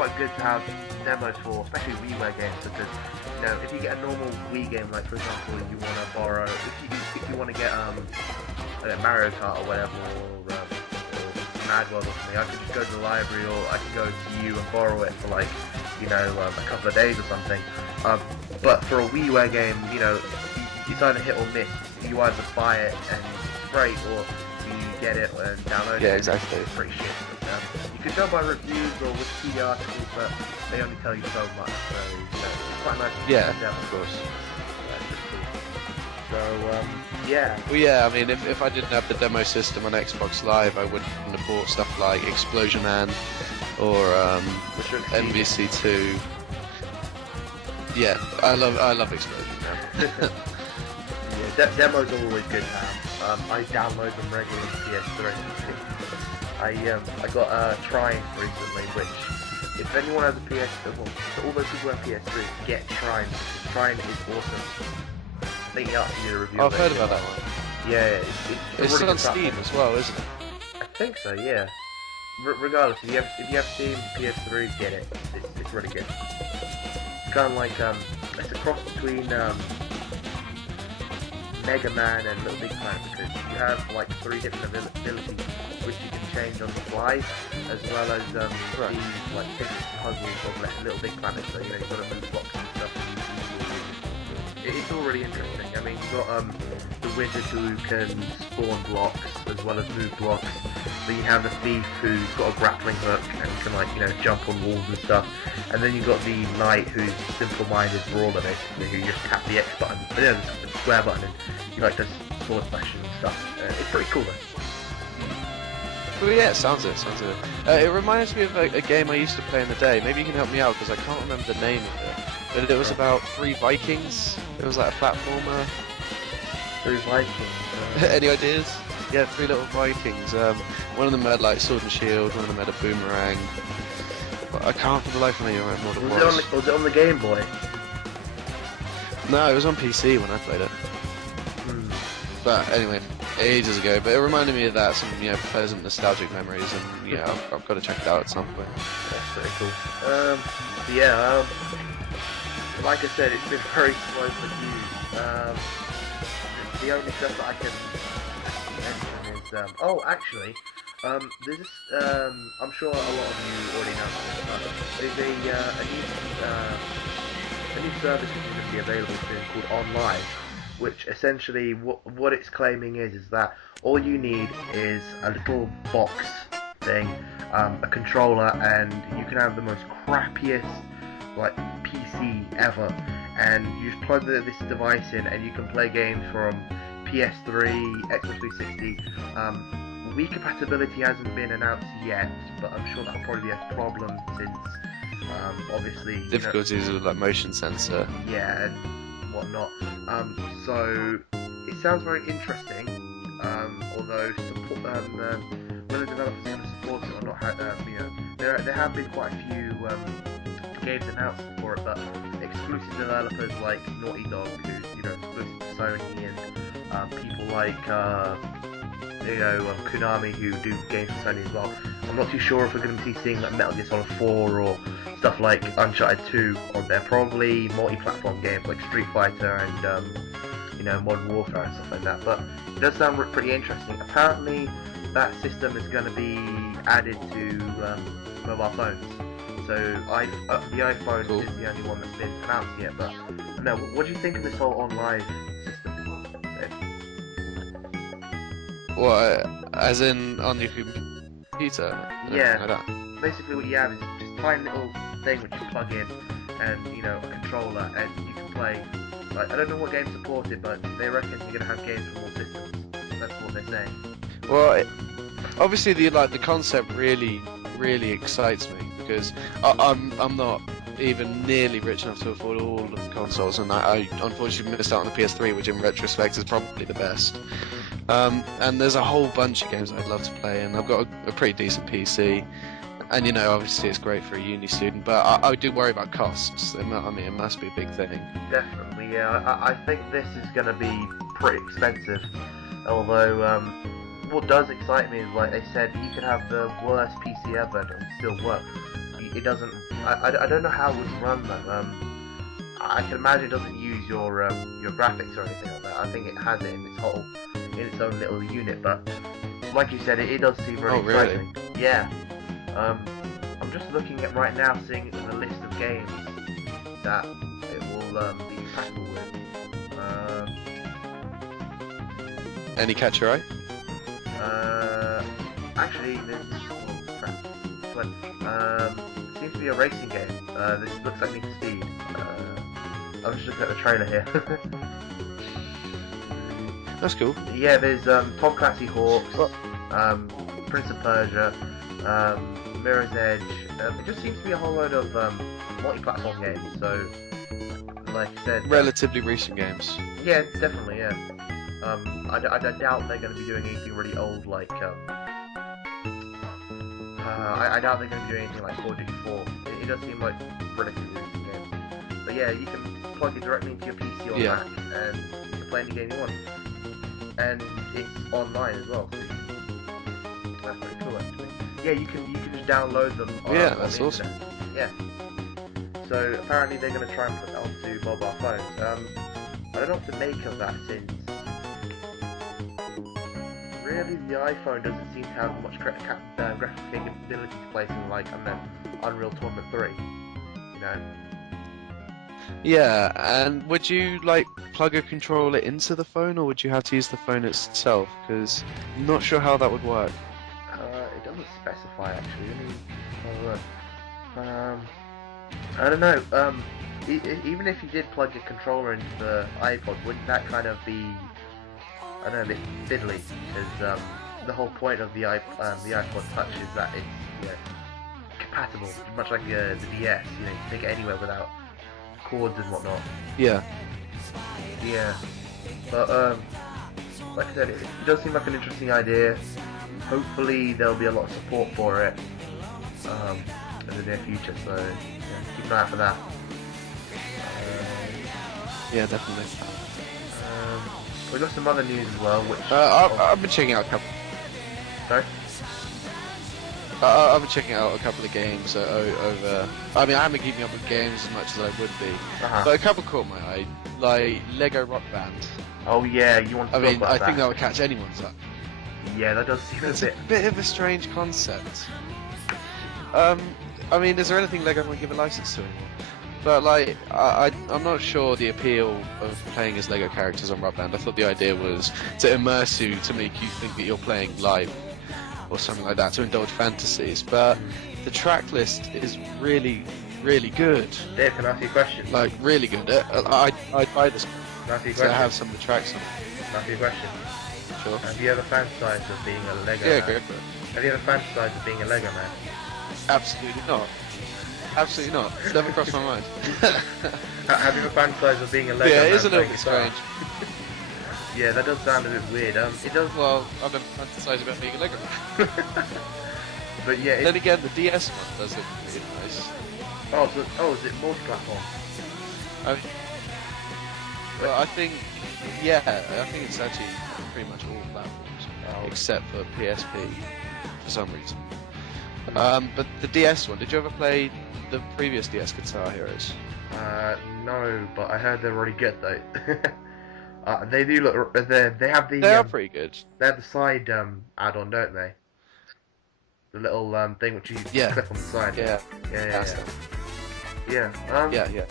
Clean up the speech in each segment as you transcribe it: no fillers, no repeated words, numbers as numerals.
quite good to have demos for, especially WiiWare games, because if you get a normal Wii game, like for example, you want to borrow, if you want to get I don't know, Mario Kart or whatever, or Mad World or something, I can just go to the library, or I can go to you and borrow it for like a couple of days or something. But for a WiiWare game, it's either hit or miss. You either buy it and it's great, or you get it and download it. Yeah, exactly. It's pretty shit. But, you can go by reviews or Wikipedia articles, but they only tell you so much. So it's quite nice. Yeah, of course. So yeah. Well, yeah. I mean, if I didn't have the demo system on Xbox Live, I wouldn't have bought stuff like Explosion Man or NBC2. Yeah, I love Explosion Man. Yeah, demos are always good to have. I download them regularly on PS3. I got Trine recently, which if anyone has a PS3, well, so all those people who have PS3, get Trine. Trine is awesome. I think you have to do a review. I've heard about that one. Yeah, it's really on Steam as well, isn't it? I think so. Yeah. Regardless, if you have Steam PS3, get it. It's really good. It's kind of like it's a cross between Mega Man and Little Big Planet, because you have like 3 different abilities which you can change on the fly, as well as the like different puzzles of like Little Big Planet. So you've got to move blocks and stuff. It's all really interesting. I mean, you've got the wizard who can spawn blocks as well as move blocks. Then you have the thief who's got a grappling hook and can jump on walls and stuff. And then you've got the knight who's simple-minded brawler basically, who just tap the X button, the square button, and he does sword slashing and stuff. It's pretty cool though. Well, yeah, it sounds it. It reminds me of a game I used to play in the day. Maybe you can help me out because I can't remember the name of it. But it was about 3 Vikings. It was like a platformer. 3 Vikings. Any ideas? Yeah, 3 little Vikings. One of them had like sword and shield. One of them had a boomerang. But I can't for the life of me remember what it was. Was it on the Game Boy? No, it was on PC when I played it. But anyway, ages ago. But it reminded me of that, some pleasant nostalgic memories, and I've got to check it out at some point. That's pretty cool. Like I said, it's been very slow for news. The only stuff that I can mention is there's this. I'm sure a lot of you already know about this, but there's a new service which is going to be available soon called OnLive, which essentially what it's claiming is that all you need is a little box thing, a controller, and you can have the most crappiest like PC ever, and you just plug this device in and you can play games from PS3, Xbox 360. Wii compatibility hasn't been announced yet, but I'm sure that'll probably be a problem since obviously difficulties with like motion sensor. Yeah, and whatnot. So it sounds very interesting. Although whether developers are going to support it or not, there have been quite a few games announced for it, but exclusive developers like Naughty Dog, who's exclusive to Sony, and people like Konami, who do games for Sony as well. I'm not too sure if we're going to be seeing like Metal Gear Solid 4 or stuff like Uncharted 2 on there. Probably multi-platform games like Street Fighter and Modern Warfare and stuff like that. But it does sound pretty interesting. Apparently, that system is going to be added to mobile phones. So the iPhone is the only one that's been announced yet. But no, what do you think of this whole OnLive system? What? As in on your computer? Yeah. Like that? Basically, what you have is just a tiny little thing which you plug in, and a controller, and you can play. Like, I don't know what games support it, but they reckon you're gonna have games from all systems. That's what they're saying. Well, obviously the concept really excites me, because I'm not even nearly rich enough to afford all of the consoles, and I unfortunately missed out on the PS3, which in retrospect is probably the best. And there's a whole bunch of games I'd love to play, and I've got a pretty decent PC, and obviously it's great for a uni student, but I do worry about costs. It must be a big thing. Definitely, yeah. I think this is going to be pretty expensive, although what does excite me is, like they said, you could have the worst PC ever and it'll still work. it doesn't. I don't know how it would run though. I can imagine it doesn't use your graphics or anything like that. I think it has it in its own little unit. But like you said, it does seem really exciting. Really? Yeah. I'm just looking at right now, seeing it in the list of games that it will be compatible with. Any catch your eye? Actually, there's this one. Seems to be a racing game. This looks like Need for Speed. I was just looking at the trailer here. That's cool. Yeah, there's Tom Clancy Hawks, Prince of Persia, Mirror's Edge. It just seems to be a whole load of multi-platform games. So, like I said, Relatively recent games. yeah, definitely, yeah. I doubt they're going to be doing anything really old like. I doubt they're going to be doing anything like Call of Duty 4. It does seem like relatively recent games. But yeah, you can plug it directly into your PC or Mac, and you can play any game you want. And it's online as well. So that's pretty cool, actually. Yeah, you can just download them. On That's the awesome. internet. Yeah. So apparently they're going to try and put that onto mobile phones. I don't know what to make of that, since really the iPhone doesn't seem to have much graphic capability to play something like Unreal Tournament 3. You know. Yeah, and would you like plug a controller into the phone, or would you have to use the phone itself? Because I'm not sure how that would work. It doesn't specify actually. Let me have a look. I don't know. Even if you did plug your controller into the iPod, wouldn't that kind of be, I don't know, a bit fiddly? Because the whole point of the iPod Touch is that it's compatible, much like the DS. You know, you can take it anywhere without cords and whatnot. Yeah. Yeah. But like I said, it does seem like an interesting idea. Hopefully there'll be a lot of support for it in the near future. So yeah, keep an eye out for that. Yeah, definitely. We got some other news as well, which I've been checking out a couple. Sorry? I've been checking out a couple of games over. I mean, I haven't been keeping up with games as much as I would be, but a couple caught my eye, like Lego Rock Band. Oh yeah, you want to talk about I that? think that would catch anyone's eye. Yeah, that does seem It's a a bit of a strange concept. I mean, is there anything Lego would give a license to anymore? But like, I'm not sure the appeal of playing as Lego characters on Rock Band. I thought the idea was to immerse you, to make you think that you're playing live, or something like that, to indulge fantasies. But the track list is really, really good. Dave, can I ask you a question? Like, really good. I'd buy this. Can I ask you a To question? have some of the tracks on. Can I ask you a question? Sure. Have you ever fantasized of being a Lego Yeah, man? go for it. Have you ever fantasized of being a Lego man? Absolutely not. Absolutely not. It's never crossed my mind. Have you ever fantasized of being a Lego man? Yeah, it is a little playing bit guitar? strange. Yeah, that does sound a bit weird. It does. Well, I've never fantasized about being a Lego man. But yeah. Then again, the DS one does look really nice. Is it multi-platform? I mean, well, I think it's actually pretty much all platforms, except for PSP, for some reason. But the DS one, did you ever play the previous DS Guitar Heroes? No, but I heard they're really good though. They do look. They have the. They are pretty good. They have the side add-on, don't they? The little thing which you clip on the side. Yeah. Yeah.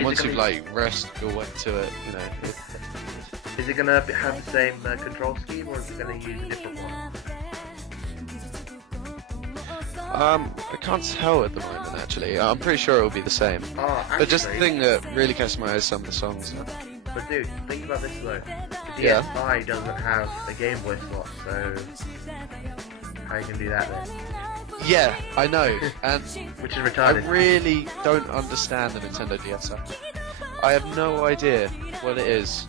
Once you've like rested your way to it, you know. Is it gonna have the same control scheme, or is it gonna use a different one? I can't tell at the moment actually. I'm pretty sure it will be the same. Actually, But just the thing that really catches my eye is some of the songs. But dude, think about this though. The DSi doesn't have a Game Boy slot, so how you can do that then? Yeah, I know, and Which is I retarded. really don't understand the Nintendo DSi. I have no idea what it is.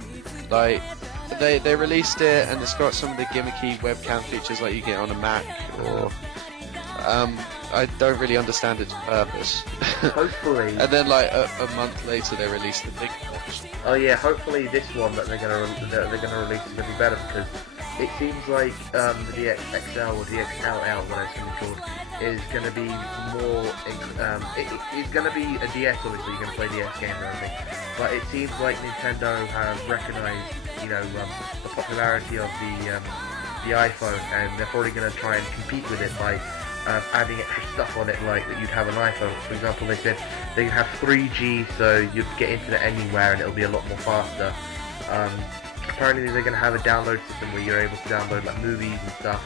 Like, they released it and it's got some of the gimmicky webcam features like you get on a Mac, or I don't really understand its purpose. Hopefully. And then like a month later they released the big version. Oh yeah, hopefully this one that they're gonna release is gonna be better, because it seems like the DX XL or DX LL, whatever it's gonna be called, is going to be more. It's going to be a DS, obviously. You're going to play DS games and everything, but it seems like Nintendo have recognised, the popularity of the iPhone, and they're probably going to try and compete with it by adding extra stuff on it, like that you'd have an iPhone. For example, they said they have 3G, so you'd get internet anywhere, and it'll be a lot more faster. Apparently, they're going to have a download system where you're able to download like movies and stuff,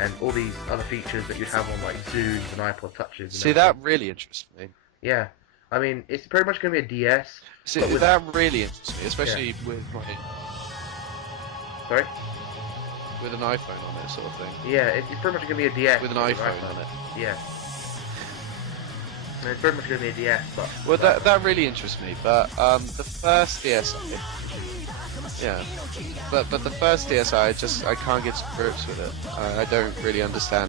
and all these other features that you'd have on like Zooms and iPod Touches. See, that really interests me. Yeah, I mean, it's pretty much going to be a DS. See, that really interests me, especially with like... Sorry? With an iPhone on it, sort of thing. Yeah, it's pretty much going to be a DS. With an iPhone on it. Yeah. And it's pretty much going to be a DS, but... Well, that really interests me, but the first DS... Yeah. But the first DSi, I can't get to grips with it. I don't really understand